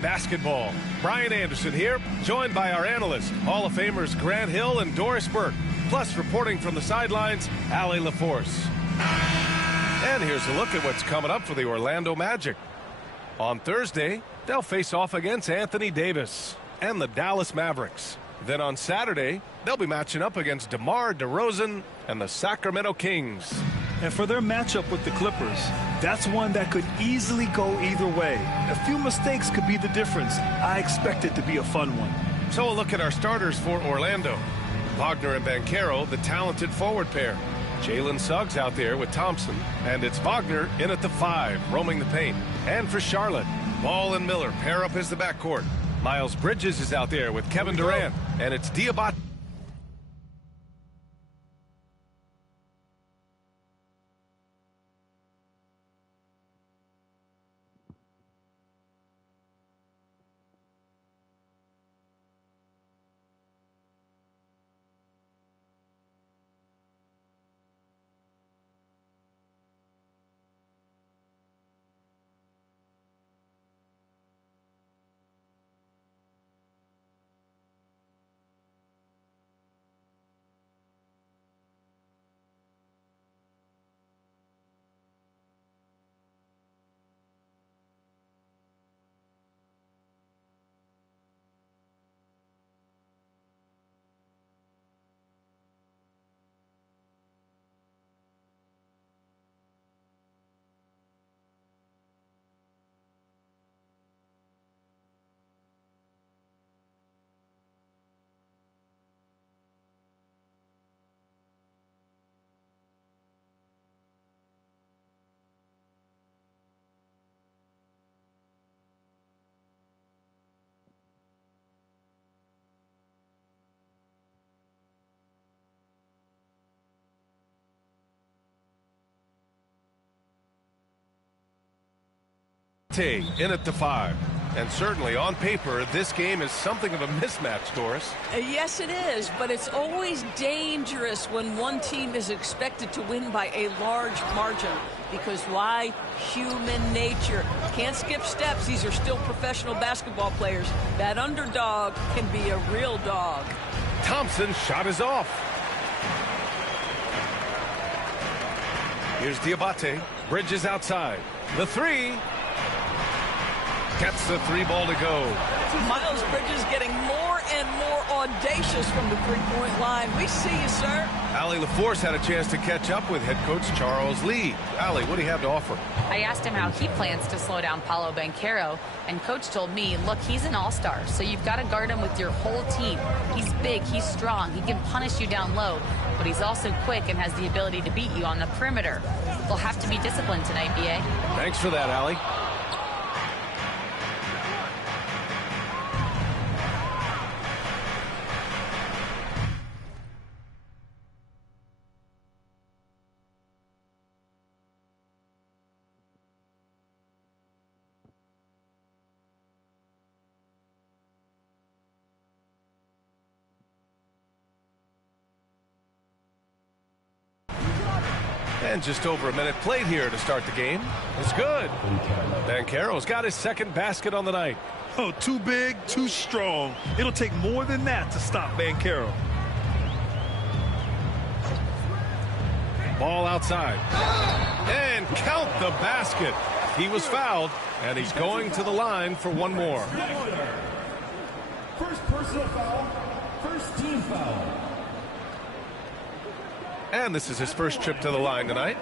Basketball. Brian Anderson here, joined by our analysts, Hall of Famers Grant Hill and Doris Burke. Plus, reporting from the sidelines, Allie LaForce. And here's a look at what's coming up for the Orlando Magic. On Thursday, they'll face off against Anthony Davis and the Dallas Mavericks. Then on Saturday, they'll be matching up against DeMar DeRozan and the Sacramento Kings. And for their matchup with the Clippers, that's one that could easily go either way. A few mistakes could be the difference. I expect it to be a fun one. So a look at our starters for Orlando. Wagner and Banchero, the talented forward pair. Jalen Suggs out there with Thompson. And it's Wagner in at the 5, roaming the paint. And for Charlotte, Ball and Miller pair up as the backcourt. Miles Bridges is out there with Kevin Durant. And it's Diabate. In at the 5. And certainly on paper, this game is something of a mismatch, Doris. Yes, it is, but it's always dangerous when one team is expected to win by a large margin. Because why? Human nature. Can't skip steps. These are still professional basketball players. That underdog can be a real dog. Thompson's shot is off. Here's Diabate. Bridges outside. The 3. Gets the 3 ball to go. Miles Bridges getting more and more audacious from the three-point line. We see you, sir. Allie LaForce had a chance to catch up with head coach Charles Lee. Allie, what do you have to offer? I asked him how he plans to slow down Paolo Banchero, and coach told me, look, he's an all-star, so you've got to guard him with your whole team. He's big, he's strong, he can punish you down low, but he's also quick and has the ability to beat you on the perimeter. They'll have to be disciplined tonight, B.A. Thanks for that, Allie. And just over a minute played here to start the game. It's good. Banchero's got his second basket on the night. Oh, too big, too strong. It'll take more than that to stop Banchero. Ball outside. And count the basket. He was fouled, and he's going to the line for one more. First personal foul, first team foul. And this is his first trip to the line tonight.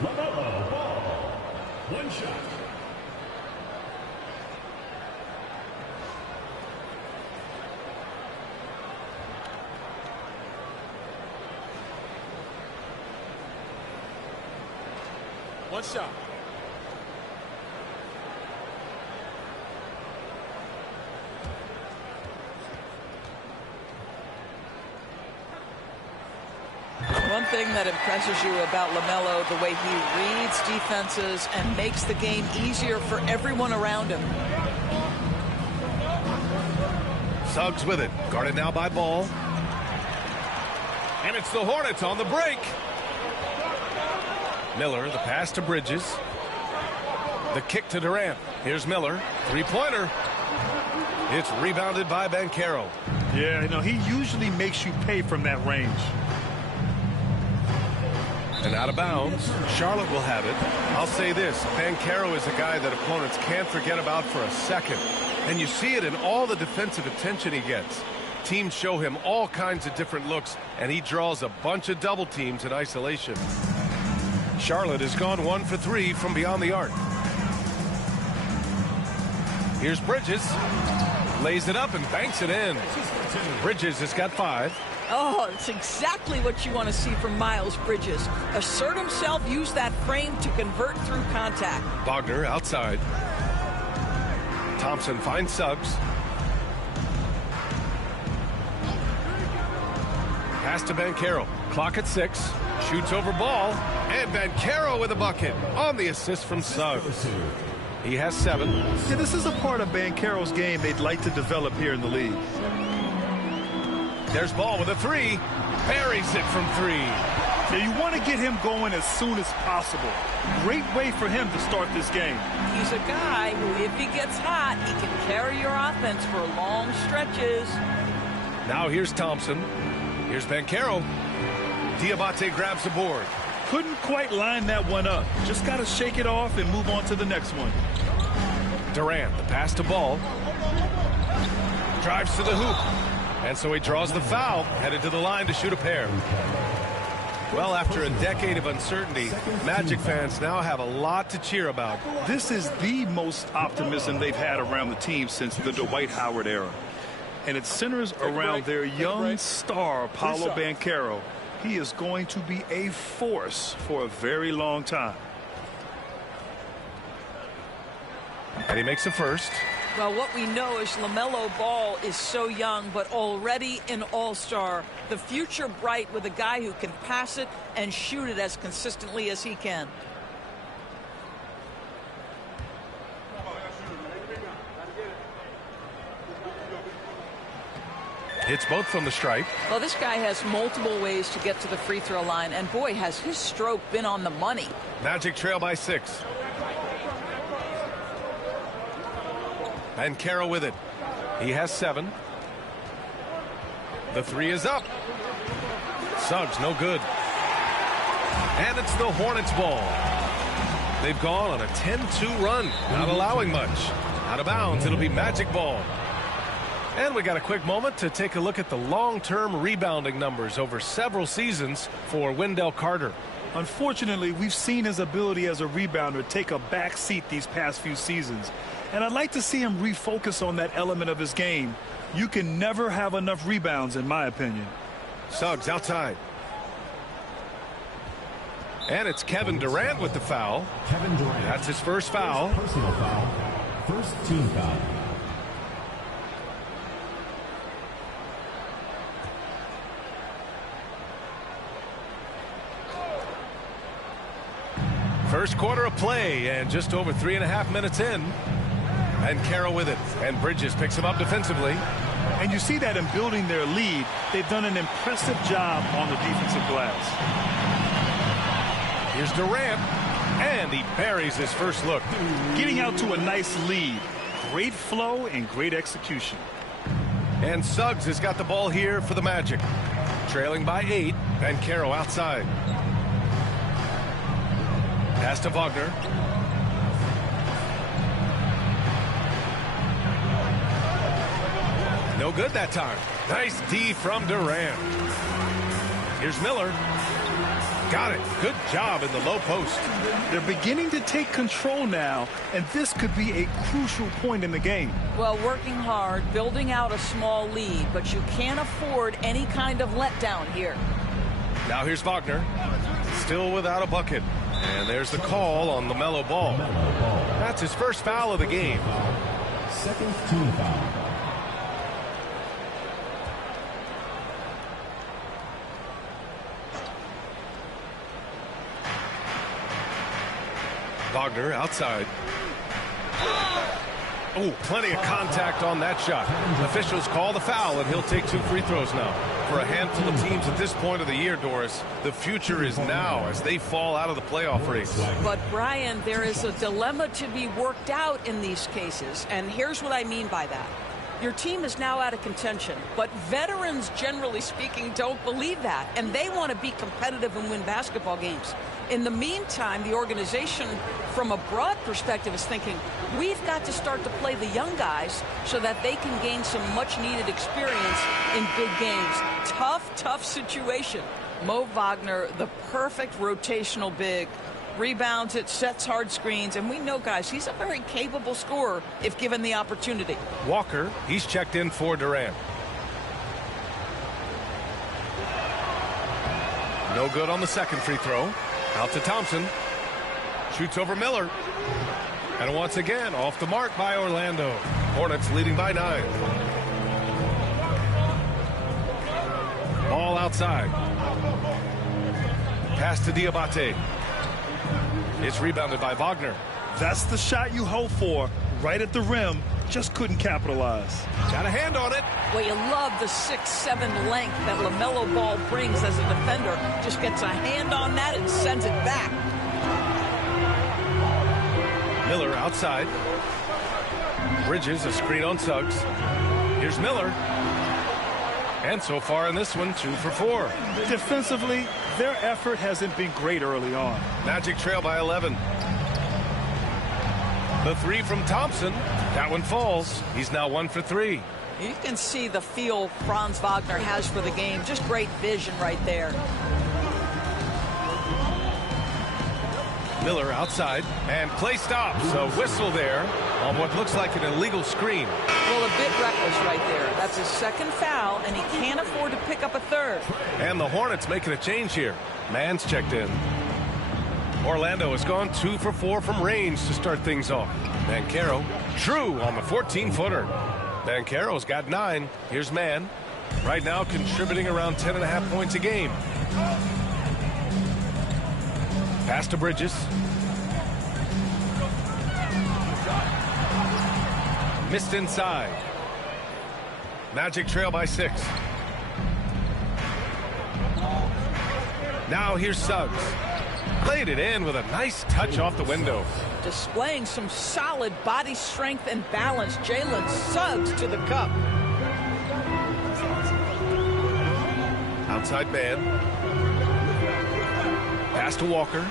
LaMelo Ball. One shot. One shot. One thing that impresses you about LaMelo, the way he reads defenses and makes the game easier for everyone around him. Suggs with it. Guarded now by Ball. And it's the Hornets on the break. Miller, the pass to Bridges. The kick to Durant. Here's Miller. Three-pointer. It's rebounded by Banchero. Yeah, you know, he usually makes you pay from that range. And out of bounds. Charlotte will have it. I'll say this. Banchero is a guy that opponents can't forget about for a second. And you see it in all the defensive attention he gets. Teams show him all kinds of different looks, and he draws a bunch of double teams in isolation. Charlotte has gone 1 for 3 from beyond the arc. Here's Bridges. Lays it up and banks it in. Bridges has got 5. Oh, it's exactly what you want to see from Miles Bridges. Assert himself, use that frame to convert through contact. Wagner outside. Thompson finds Suggs. Pass to Banchero. Clock at 6. Shoots over ball. And Banchero with a bucket on the assist from Suggs. He has 7. Yeah, this is a part of Banchero's game they'd like to develop here in the league. There's Ball with a 3. Buries it from 3. Yeah, you want to get him going as soon as possible. Great way for him to start this game. He's a guy who, if he gets hot, he can carry your offense for long stretches. Now here's Thompson. Here's Banchero. Diabate grabs the board. Couldn't quite line that one up. Just got to shake it off and move on to the next one. Durant, the pass to Ball. Drives to the hoop. And so he draws the foul, headed to the line to shoot a pair. Well, after a decade of uncertainty, Magic fans now have a lot to cheer about. This is the most optimism they've had around the team since the Dwight Howard era. And it centers around their young star, Paolo Banchero. He is going to be a force for a very long time. And he makes the first. Well, what we know is LaMelo Ball is so young, but already an all-star. The future bright with a guy who can pass it and shoot it as consistently as he can. Hits both from the stripe. Well, this guy has multiple ways to get to the free throw line, and boy, has his stroke been on the money. Magic trail by 6. Banchero with it. He has 7. The 3 is up. Suggs, no good. And it's the Hornets ball. They've gone on a 10-2 run, not allowing much. Out of bounds, it'll be Magic ball. And we got a quick moment to take a look at the long-term rebounding numbers over several seasons for Wendell Carter. Unfortunately, we've seen his ability as a rebounder take a back seat these past few seasons. And I'd like to see him refocus on that element of his game. You can never have enough rebounds, in my opinion. Suggs outside. And it's Kevin Durant with the foul. Kevin Durant. That's his first foul. Personal foul. First team foul. First quarter of play and just over 3.5 minutes in. And Banchero with it. And Bridges picks him up defensively. And you see that in building their lead, they've done an impressive job on the defensive glass. Here's Durant. And he buries his first look. Getting out to a nice lead. Great flow and great execution. And Suggs has got the ball here for the Magic. Trailing by 8. Banchero outside. Pass to Wagner. No good that time. Nice D from Durant. Here's Miller. Got it. Good job in the low post. They're beginning to take control now, and this could be a crucial point in the game. Well, working hard, building out a small lead, but you can't afford any kind of letdown here. Now here's Wagner. Still without a bucket. And there's the call on LaMelo Ball. That's his first foul of the game. Second team foul. Wagner outside. Oh, plenty of contact on that shot. Officials call the foul, and he'll take 2 free throws now. For a handful of teams at this point of the year, Doris, the future is now as they fall out of the playoff race. But, Brian, there is a dilemma to be worked out in these cases, and here's what I mean by that. Your team is now out of contention, but veterans, generally speaking, don't believe that, and they want to be competitive and win basketball games. In the meantime, the organization, from a broad perspective, is thinking, we've got to start to play the young guys so that they can gain some much-needed experience in big games. Tough situation. Mo Wagner, the perfect rotational big. Rebounds it, sets hard screens, and we know, guys, he's a very capable scorer if given the opportunity. Walker, he's checked in for Durant. No good on the second free throw. Out to Thompson. Shoots over Miller. And once again, off the mark by Orlando. Hornets leading by 9. Ball outside. Pass to Diabate. It's rebounded by Wagner. That's the shot you hope for. Right at the rim. Just couldn't capitalize. Got a hand on it. Well, you love the 6'7" length that LaMelo Ball brings as a defender. Just gets a hand on that and sends it back. Miller outside. Bridges, a screen on Suggs. Here's Miller. And so far in this one, 2 for 4. Defensively, their effort hasn't been great early on. Magic trail by 11. The 3 from Thompson. That one falls. He's now 1 for 3. You can see the feel Franz Wagner has for the game. Just great vision right there. Miller outside, and play stops. A whistle there on what looks like an illegal screen. Well, a bit reckless right there. That's his second foul, and he can't afford to pick up a third. And the Hornets making a change here. Mann's checked in. Orlando has gone 2 for 4 from range to start things off. Banchero, true on the 14-footer. Banchero's got 9. Here's Mann. Right now contributing around 10.5 points a game. Pass to Bridges. Missed inside. Magic trail by 6. Now here's Suggs. Played it in with a nice touch off the window. Displaying some solid body strength and balance. Jalen Suggs to the cup. Outside man. Pass to Walker.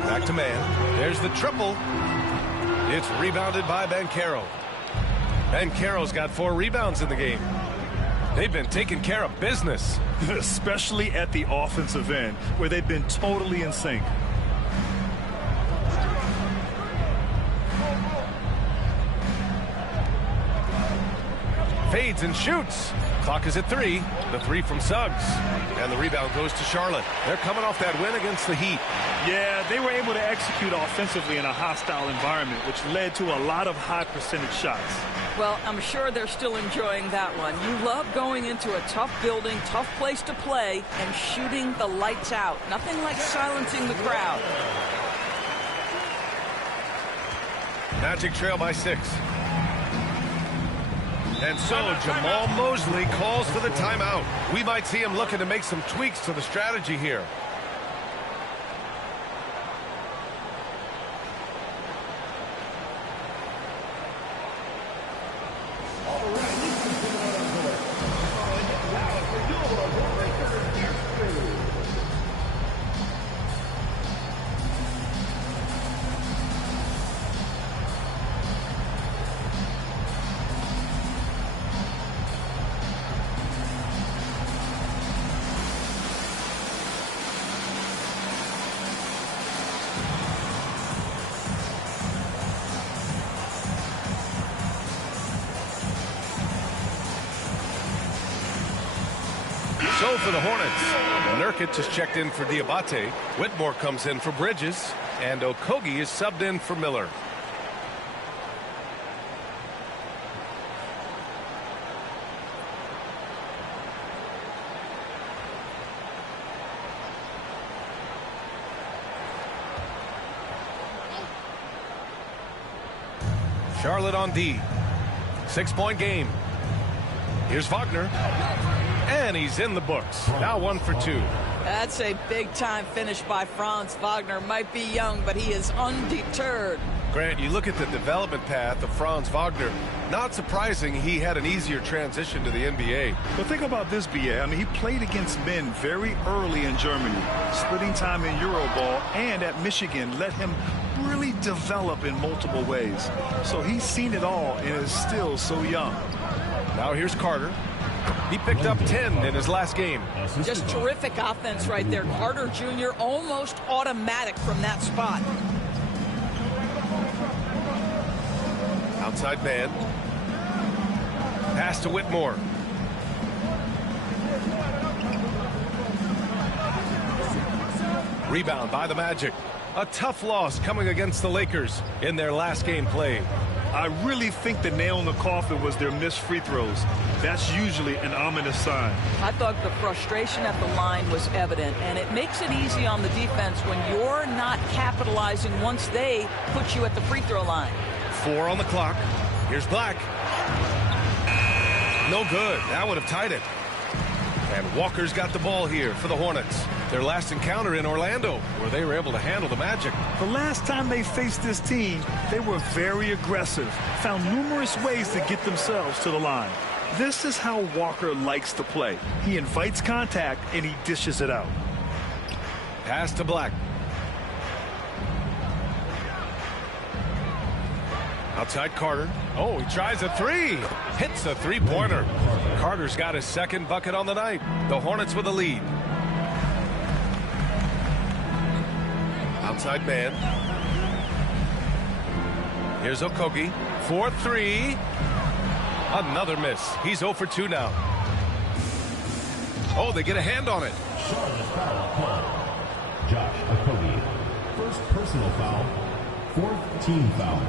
Back to man. There's the triple. It's rebounded by Banchero. Banchero's got 4 rebounds in the game. They've been taking care of business. Especially at the offensive end, where they've been totally in sync. Fades and shoots. Clock is at 3. The 3 from Suggs. And the rebound goes to Charlotte. They're coming off that win against the Heat. Yeah, they were able to execute offensively in a hostile environment, which led to a lot of high percentage shots. Well, I'm sure they're still enjoying that one. You love going into a tough building, tough place to play, and shooting the lights out. Nothing like silencing the crowd. Magic trail by 6. And so Jamal Mosley calls for the timeout. We might see him looking to make some tweaks to the strategy here. So for the Hornets, Nurkic has checked in for Diabate. Whitmore comes in for Bridges. And Okogie is subbed in for Miller. Charlotte on D. 6-point game. Here's Wagner. And he's in the books. Now 1 for 2. That's a big-time finish by Franz Wagner. Might be young, but he is undeterred. Grant, you look at the development path of Franz Wagner. Not surprising he had an easier transition to the NBA. But think about this, BA. I mean, he played against men very early in Germany, splitting time in Euroball, and at Michigan let him really develop in multiple ways. So he's seen it all and is still so young. Now here's Carter. He picked up 10 in his last game. Just terrific offense right there. Carter Jr. almost automatic from that spot. Outside man. Pass to Whitmore. Rebound by the Magic. A tough loss coming against the Lakers in their last game played. I really think the nail in the coffin was their missed free throws. That's usually an ominous sign. I thought the frustration at the line was evident, and it makes it easy on the defense when you're not capitalizing once they put you at the free throw line. 4 on the clock. Here's Black. No good. That would have tied it. And Walker's got the ball here for the Hornets. Their last encounter in Orlando, where they were able to handle the Magic. The last time they faced this team, they were very aggressive, found numerous ways to get themselves to the line. This is how Walker likes to play. He invites contact and he dishes it out. Pass to Black. Outside Carter. Oh, he tries a three. Hits a three-pointer. Carter's got his second bucket on the night. The Hornets with a lead. Outside man. Here's Okogie. 4-3. Another miss. He's 0 for 2 now. Oh, they get a hand on it. Charlotte foul call. Josh Okogie. First personal foul. Fourth team foul.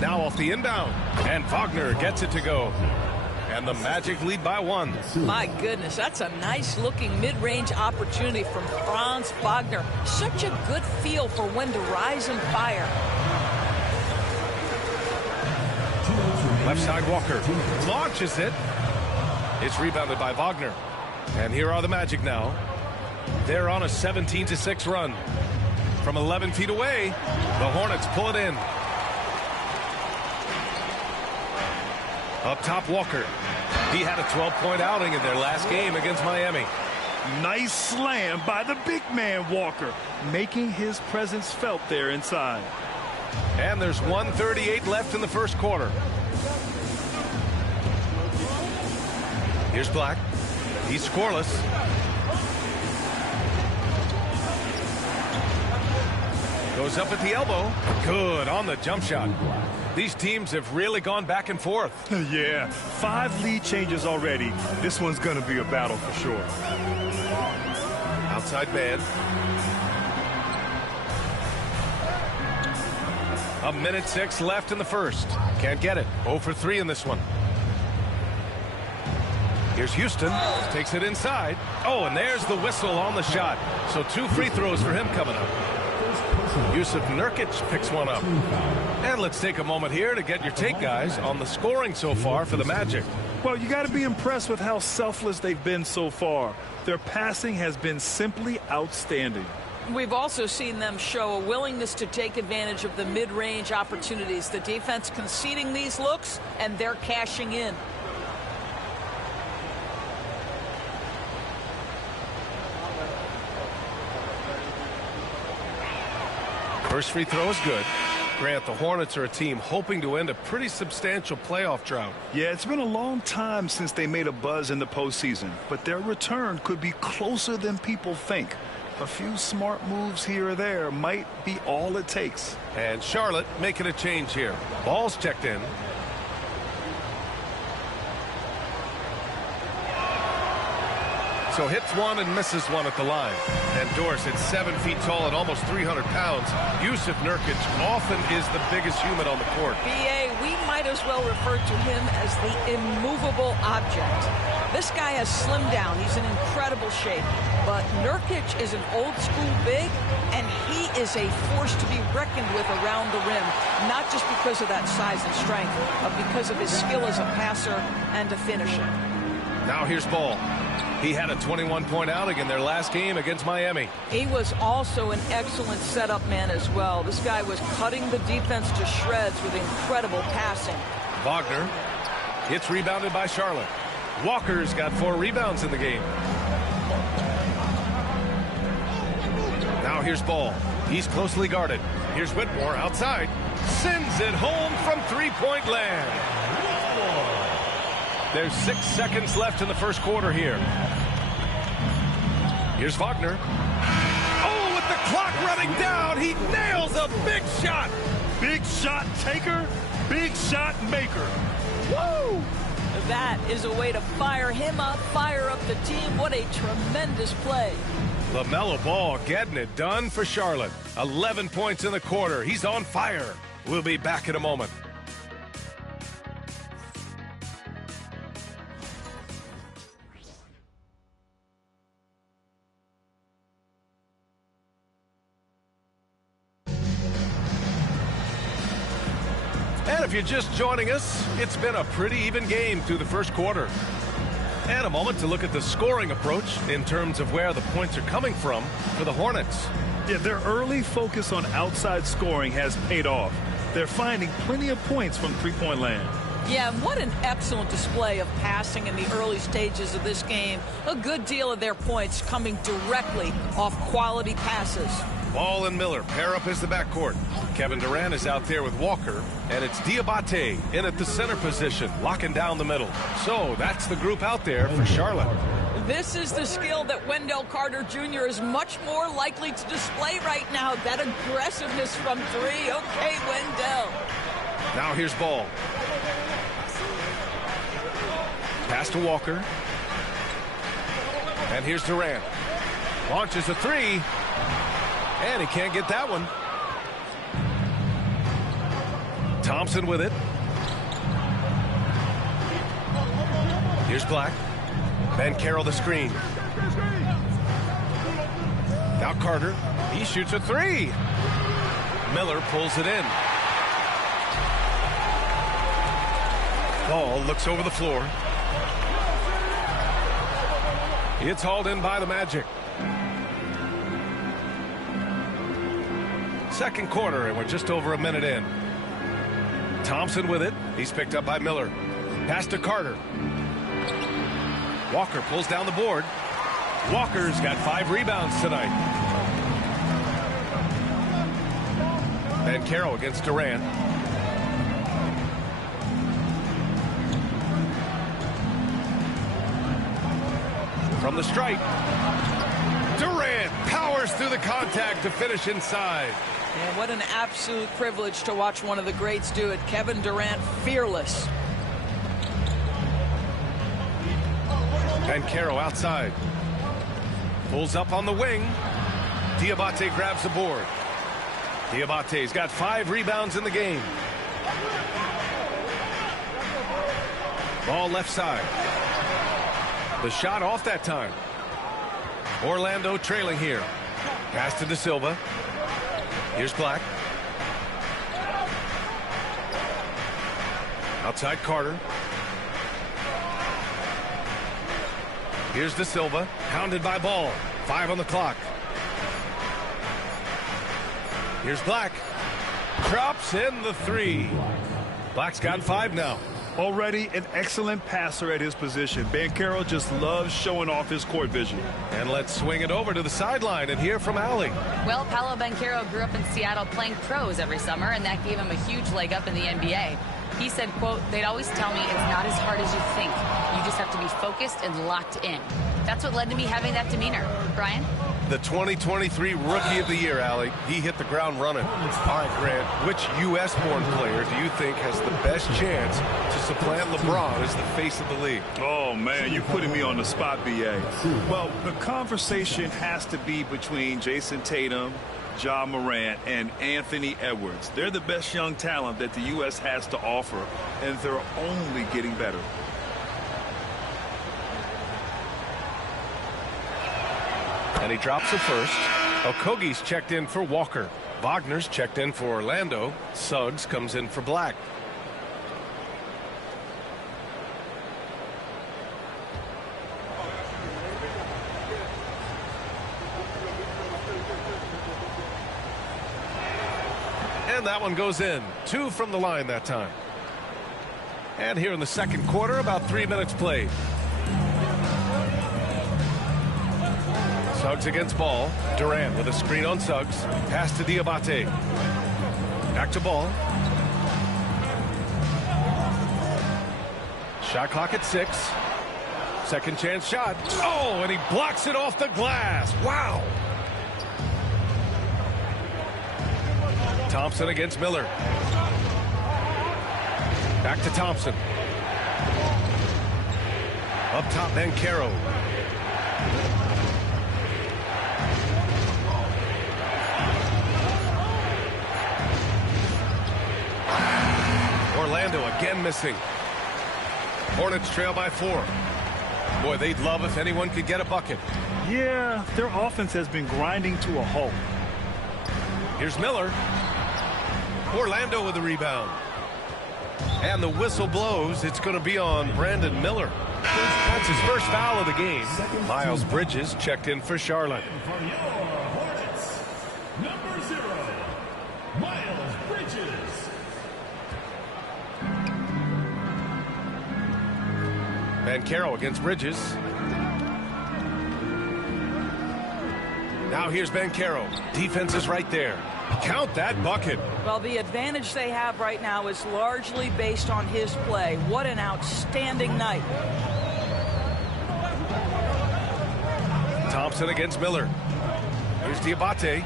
Now off the inbound. And Wagner gets it to go. And the Magic lead by 1. My goodness, that's a nice-looking mid-range opportunity from Franz Wagner. Such a good feel for when to rise and fire. Left side Walker launches it. It's rebounded by Wagner. And here are the Magic now. They're on a 17-6 run. From 11 feet away, the Hornets pull it in. Up top, Walker. He had a 12-point outing in their last game against Miami. Nice slam by the big man Walker, making his presence felt there inside. And there's 1:38 left in the first quarter. Here's Black. He's scoreless. Goes up at the elbow. Good on the jump shot. These teams have really gone back and forth. Yeah, 5 lead changes already. This one's going to be a battle for sure. Outside man. A minute 6 left in the first. Can't get it. 0 for 3 in this one. Here's Houston. Takes it inside. Oh, and there's the whistle on the shot. So 2 free throws for him coming up. Jusuf Nurkic picks one up. And let's take a moment here to get your take, guys, on the scoring so far for the Magic. Well, you got to be impressed with how selfless they've been so far. Their passing has been simply outstanding. We've also seen them show a willingness to take advantage of the mid-range opportunities. The defense conceding these looks, and they're cashing in. First free throw is good. Grant, the Hornets are a team hoping to end a pretty substantial playoff drought. Yeah, it's been a long time since they made a buzz in the postseason, but their return could be closer than people think. A few smart moves here or there might be all it takes. And Charlotte making a change here. Ball's checked in. So hits one and misses one at the line. And Dorsett, 7 feet tall and almost 300 pounds. Jusuf Nurkic often is the biggest human on the court. BA, we might as well refer to him as the immovable object. This guy has slimmed down. He's in incredible shape. but Nurkic is an old-school big, and he is a force to be reckoned with around the rim, not just because of that size and strength, but because of his skill as a passer and a finisher. Now here's Ball. He had a 21-point outing in their last game against Miami. He was also an excellent setup man as well. This guy was cutting the defense to shreds with incredible passing. Wagner gets rebounded by Charlotte. Walker's got 4 rebounds in the game. Now here's Ball. He's closely guarded. Here's Whitmore outside. Sends it home from three-point land. There's 6 seconds left in the first quarter here. Here's Wagner. Oh, with the clock running down, he nails a big shot. Big shot taker, big shot maker. Woo! That is a way to fire him up, fire up the team. What a tremendous play. LaMelo Ball getting it done for Charlotte. 11 points in the quarter. He's on fire. We'll be back in a moment. And if you're just joining us, it's been a pretty even game through the first quarter. And a moment to look at the scoring approach in terms of where the points are coming from for the Hornets. Yeah, their early focus on outside scoring has paid off. They're finding plenty of points from three-point land. Yeah, and what an excellent display of passing in the early stages of this game. A good deal of their points coming directly off quality passes. Ball and Miller pair up as the backcourt. Kevin Durant is out there with Walker, and it's Diabate in at the center position, locking down the middle. So that's the group out there for Charlotte. This is the skill that Wendell Carter Jr. is much more likely to display right now. That aggressiveness from 3. Okay, Wendell. Now here's Ball. Pass to Walker. And here's Durant. Launches a 3. And he can't get that one. Thompson with it. Here's Black. Banchero the screen. Now Carter. He shoots a 3. Miller pulls it in. Ball looks over the floor. It's hauled in by the Magic. Second quarter, and we're just over a minute in. Thompson with it. He's picked up by Miller. Pass to Carter. Walker pulls down the board. Walker's got 5 rebounds tonight. Banchero against Durant. From the stripe. Durant powers through the contact to finish inside. And what an absolute privilege to watch one of the greats do it. Kevin Durant, fearless. Banchero outside. Pulls up on the wing. Diabate grabs the board. Diabate's got 5 rebounds in the game. Ball left side. The shot off that time. Orlando trailing here. Pass to De Silva. Here's Black. Outside Carter. Here's De Silva. Pounded by Ball. 5 on the clock. Here's Black. Drops in the 3. Black's got 5 now. Already an excellent passer at his position. Banchero just loves showing off his court vision. And let's swing it over to the sideline and hear from Allie. Well, Paolo Banchero grew up in Seattle playing pros every summer, and that gave him a huge leg up in the NBA. He said, quote, "They'd always tell me it's not as hard as you think. You just have to be focused and locked in." That's what led to me having that demeanor. Brian? The 2023 Rookie of the Year, Allie. He hit the ground running. All right, Grant, which U.S.-born player do you think has the best chance to supplant LeBron as the face of the league? Oh, man, you're putting me on the spot, B.A. Well, the conversation has to be between Jason Tatum, Ja Morant, and Anthony Edwards. They're the best young talent that the U.S. has to offer, and they're only getting better. And he drops the first. Okogie's checked in for Walker. Wagner's checked in for Orlando. Suggs comes in for Black. And that one goes in. 2 from the line that time. And here in the second quarter, about 3 minutes played. Suggs against Ball. Durant with a screen on Suggs. Pass to Diabate. Back to Ball. Shot clock at 6. Second chance shot. Oh, and he blocks it off the glass. Wow. Thompson against Miller. Back to Thompson. Up top, Banchero. Orlando again missing. Hornets trail by 4. Boy, they'd love if anyone could get a bucket. Yeah, their offense has been grinding to a halt. Here's Miller. Orlando with the rebound. And the whistle blows. It's going to be on Brandon Miller. That's his first foul of the game. Miles Bridges checked in for Charlotte. From your Hornets, number 0, Miles Bridges. Banchero against Bridges. Now here's Banchero. Defense is right there. Count that bucket. Well, the advantage they have right now is largely based on his play. What an outstanding night. Thompson against Miller. Here's Diabate.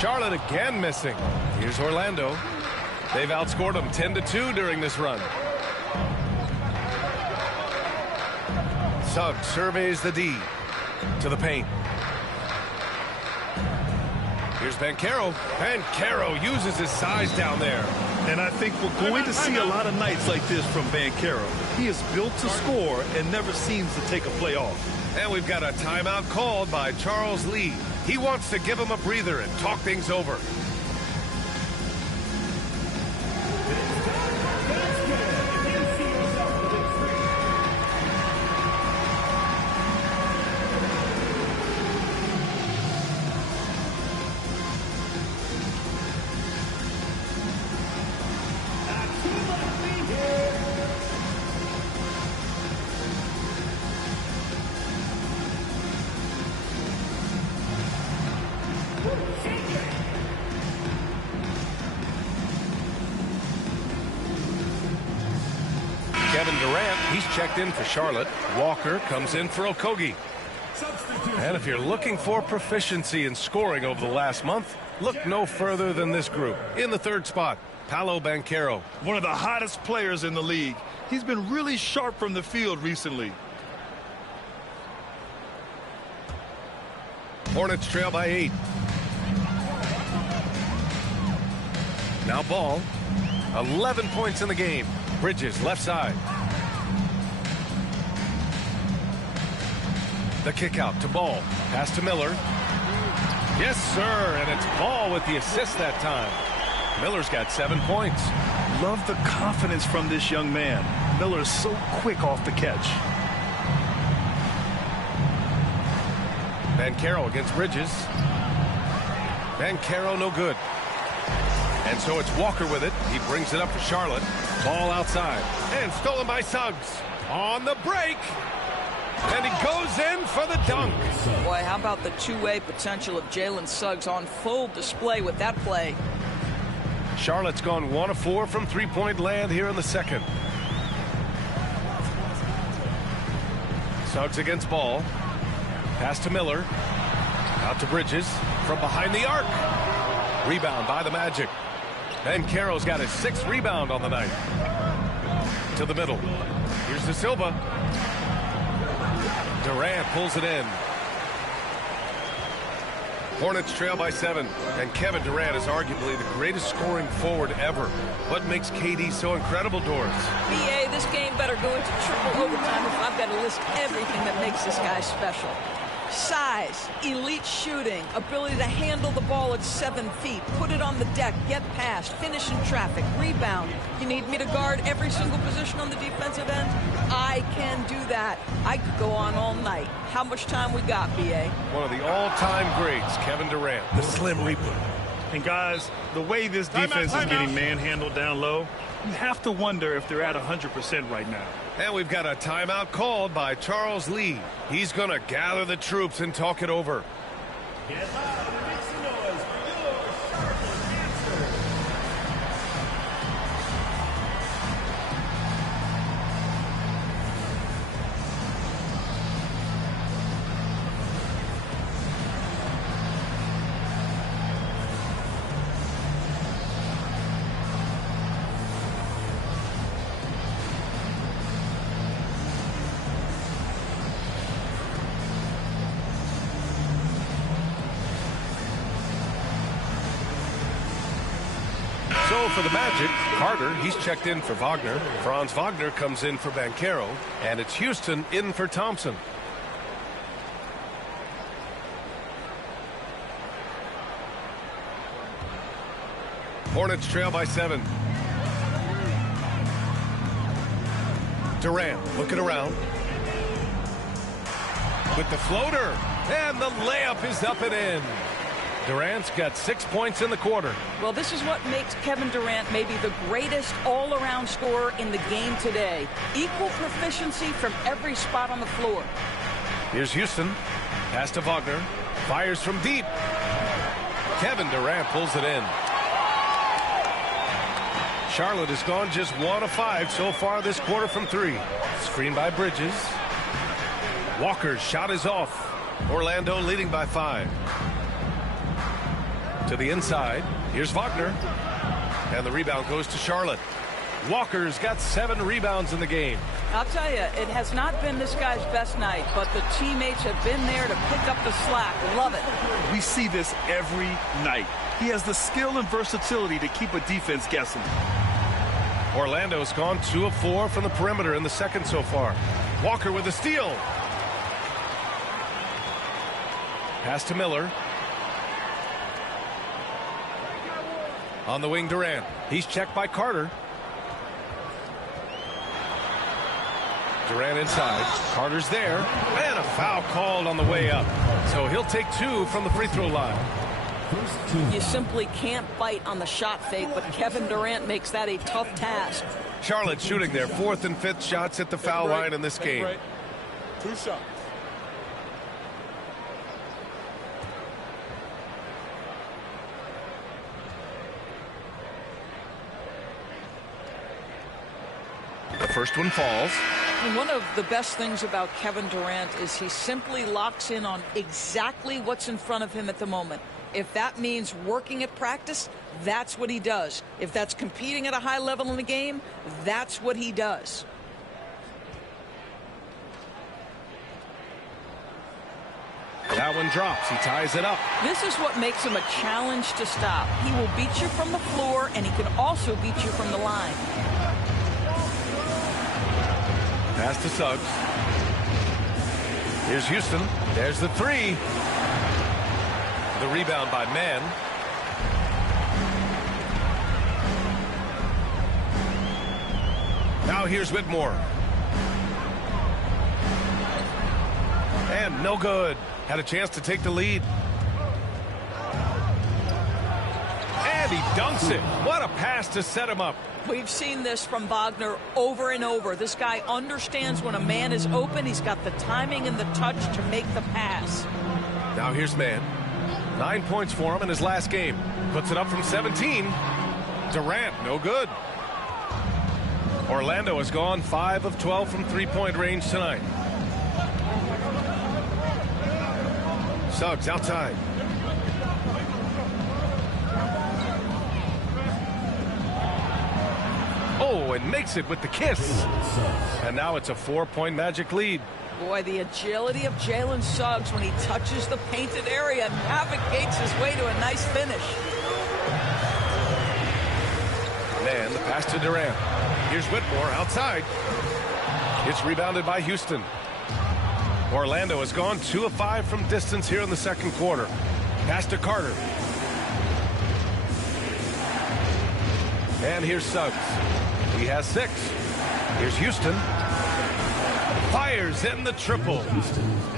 Charlotte again missing. Here's Orlando. They've outscored them 10-2 during this run. Suggs surveys the D to the paint. Here's Banchero. Banchero uses his size down there. And I think we're going to see a lot of nights like this from Banchero. He is built to score and never seems to take a play off. And we've got a timeout called by Charles Lee. He wants to give him a breather and talk things over. Kevin Durant, he's checked in for Charlotte. Walker comes in for Okogie. And if you're looking for proficiency in scoring over the last month, look no further than this group. In the third spot, Paolo Banchero. One of the hottest players in the league. He's been really sharp from the field recently. Hornets trail by 8. Now Ball. 11 points in the game. Bridges left side. The kick out to Ball. Pass to Miller. Yes, sir. And it's Ball with the assist that time. Miller's got 7 points. Love the confidence from this young man. Miller's so quick off the catch. Banchero against Bridges. Banchero no good. And so it's Walker with it. He brings it up for Charlotte. Ball outside. And stolen by Suggs. On the break. And he goes in for the dunk. Boy, how about the two-way potential of Jalen Suggs on full display with that play. Charlotte's gone 1 of 4 from three-point land here in the second. Suggs against Ball. Pass to Miller. Out to Bridges. From behind the arc. Rebound by the Magic. Banchero's got his 6th rebound on the night. To the middle. Here's De Silva. Durant pulls it in. Hornets trail by 7, and Kevin Durant is arguably the greatest scoring forward ever. What makes KD so incredible, Doris? BA, this game better go into triple overtime if I've got to list everything that makes this guy special. Size, elite shooting, ability to handle the ball at 7 feet, put it on the deck, get past, finish in traffic, rebound. You need me to guard every single position on the defensive end? I can do that. I could go on all night. How much time we got, B.A.? One of the all-time greats, Kevin Durant, the Slim Reaper. And guys, the way this defense is getting manhandled down low, you have to wonder if they're at 100% right now. And we've got a timeout called by Charles Lee. He's going to gather the troops and talk it over. Get loud and make some noise for your Charlotte answer. So for the Magic, Carter, he's checked in for Wagner. Franz Wagner comes in for Banchero. And it's Houston in for Thompson. Hornets trail by 7. Durant looking around. With the floater. And the layup is up and in. Durant's got 6 points in the quarter. Well, this is what makes Kevin Durant maybe the greatest all-around scorer in the game today. Equal proficiency from every spot on the floor. Here's Houston. Pass to Wagner. Fires from deep. Kevin Durant pulls it in. Charlotte has gone just 1 of 5 so far this quarter from 3. Screen by Bridges. Walker's shot is off. Orlando leading by 5. To the inside. Here's Wagner. And the rebound goes to Charlotte. Walker's got 7 rebounds in the game. I'll tell you, it has not been this guy's best night, but the teammates have been there to pick up the slack. Love it. We see this every night. He has the skill and versatility to keep a defense guessing. Orlando's gone 2 of 4 from the perimeter in the second so far. Walker with a steal. Pass to Miller. On the wing, Durant. He's checked by Carter. Durant inside. Carter's there. And a foul called on the way up. So he'll take 2 from the free throw line. You simply can't bite on the shot fake, but Kevin Durant makes that a tough task. Charlotte shooting their 4th and 5th shots at the foul line in this game. 2 shots. The first one falls. And one of the best things about Kevin Durant is he simply locks in on exactly what's in front of him at the moment. If that means working at practice, that's what he does. If that's competing at a high level in the game, that's what he does. That one drops. He ties it up. This is what makes him a challenge to stop. He will beat you from the floor, and he can also beat you from the line. Pass to Suggs. Here's Houston. There's the 3. The rebound by Mann. Now here's Whitmore. And no good. Had a chance to take the lead. And he dunks it. What a pass to set him up. We've seen this from Wagner over and over. This guy understands when a man is open. He's got the timing and the touch to make the pass. Now here's Mann. 9 points for him in his last game. Puts it up from 17. Durant, no good. Orlando has gone 5 of 12 from three-point range tonight. Suggs outside. Oh, and makes it with the kiss. And now it's a 4-point Magic lead. Boy, the agility of Jalen Suggs when he touches the painted area navigates his way to a nice finish. Man, the pass to Durant. Here's Whitmore outside. It's rebounded by Houston. Orlando has gone 2 of 5 from distance here in the second quarter. Pass to Carter. And here's Suggs. He has 6. Here's Houston. Fires in the triple.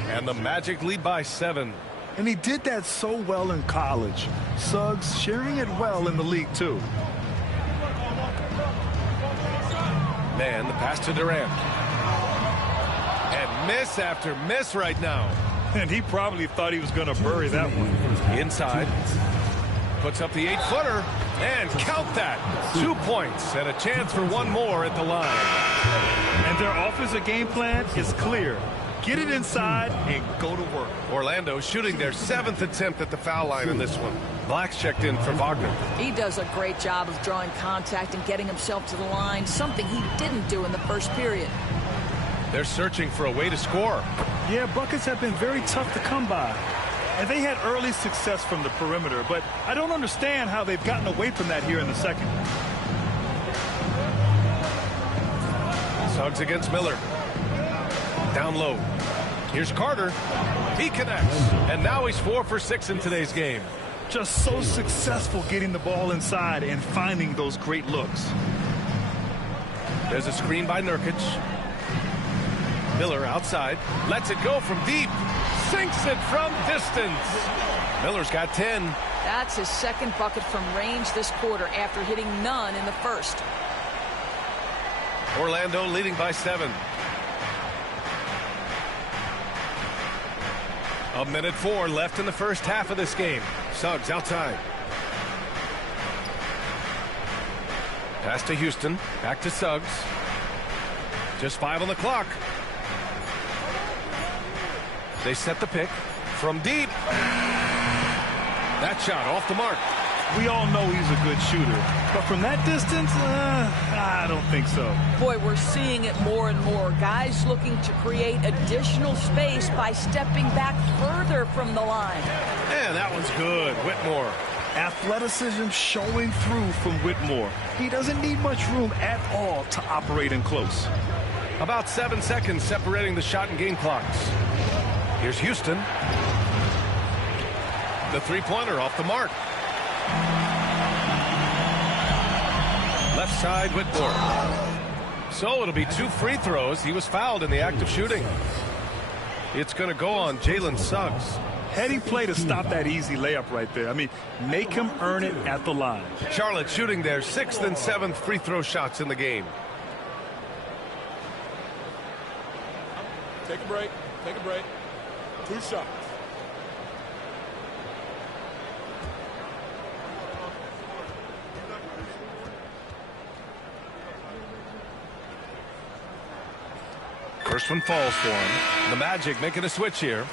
And the Magic lead by 7. And he did that so well in college. Suggs sharing it well in the league, too. Man, the pass to Durant. And miss after miss right now. And he probably thought he was going to bury that one. Inside. Puts up the 8-footer. And count that. 2 points and a chance for one more at the line. And their offensive game plan is clear. Get it inside and go to work. Orlando shooting their 7th attempt at the foul line in this one. Black's checked in for Wagner. He does a great job of drawing contact and getting himself to the line, something he didn't do in the first period. They're searching for a way to score. Yeah, buckets have been very tough to come by. And they had early success from the perimeter, but I don't understand how they've gotten away from that here in the second. Suggs against Miller. Down low. Here's Carter. He connects. And now he's 4 for 6 in today's game. Just so successful getting the ball inside and finding those great looks. There's a screen by Nurkic. Miller outside. Lets it go from deep. Sinks it from distance. Miller's got 10. That's his second bucket from range this quarter after hitting none in the first. Orlando leading by 7. A minute 4 left in the first half of this game. Suggs outside. Pass to Houston. Back to Suggs. Just 5 on the clock. They set the pick from deep. That shot off the mark. We all know he's a good shooter, but from that distance, I don't think so. Boy, we're seeing it more and more. Guys looking to create additional space by stepping back further from the line. And that one's good. Whitmore. Athleticism showing through from Whitmore. He doesn't need much room at all to operate in close. About 7 seconds separating the shot and game clocks. Here's Houston. The three-pointer off the mark. Left side, Whitmore. So it'll be 2 free throws. He was fouled in the act of shooting. It's going to go on Jalen Suggs. Heady play to stop that easy layup right there. I mean, make him earn it at the line. Charlotte shooting their 6th and 7th free throw shots in the game. Take a break. Take a break. 2 shots. First one falls for him. The Magic making a switch here.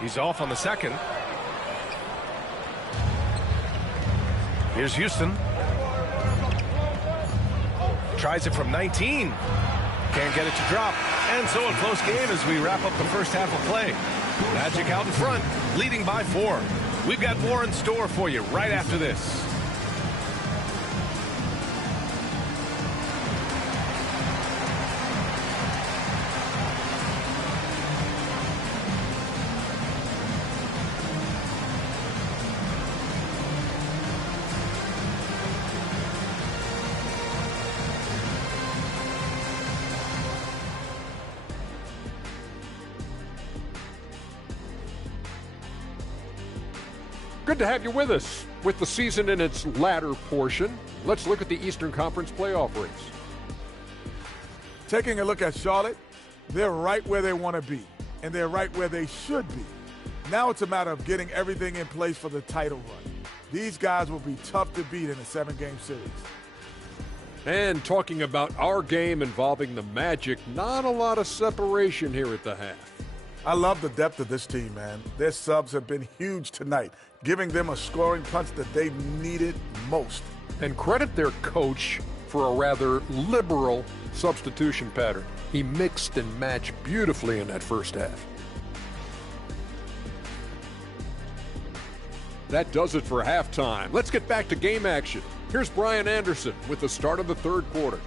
He's off on the second. Here's Houston. Tries it from 19. Can't get it to drop. And so a close game as we wrap up the first half of play. Magic out in front, leading by 4. We've got more in store for you right after this. Good to have you with us. With the season in its latter portion, let's look at the Eastern Conference playoff race. Taking a look at Charlotte, they're right where they want to be, and they're right where they should be. Now it's a matter of getting everything in place for the title run. These guys will be tough to beat in a 7-game series. And talking about our game involving the Magic, not a lot of separation here at the half. I love the depth of this team, man. Their subs have been huge tonight, giving them a scoring punch that they needed most. And credit their coach for a rather liberal substitution pattern. He mixed and matched beautifully in that first half. That does it for halftime. Let's get back to game action. Here's Brian Anderson with the start of the third quarter.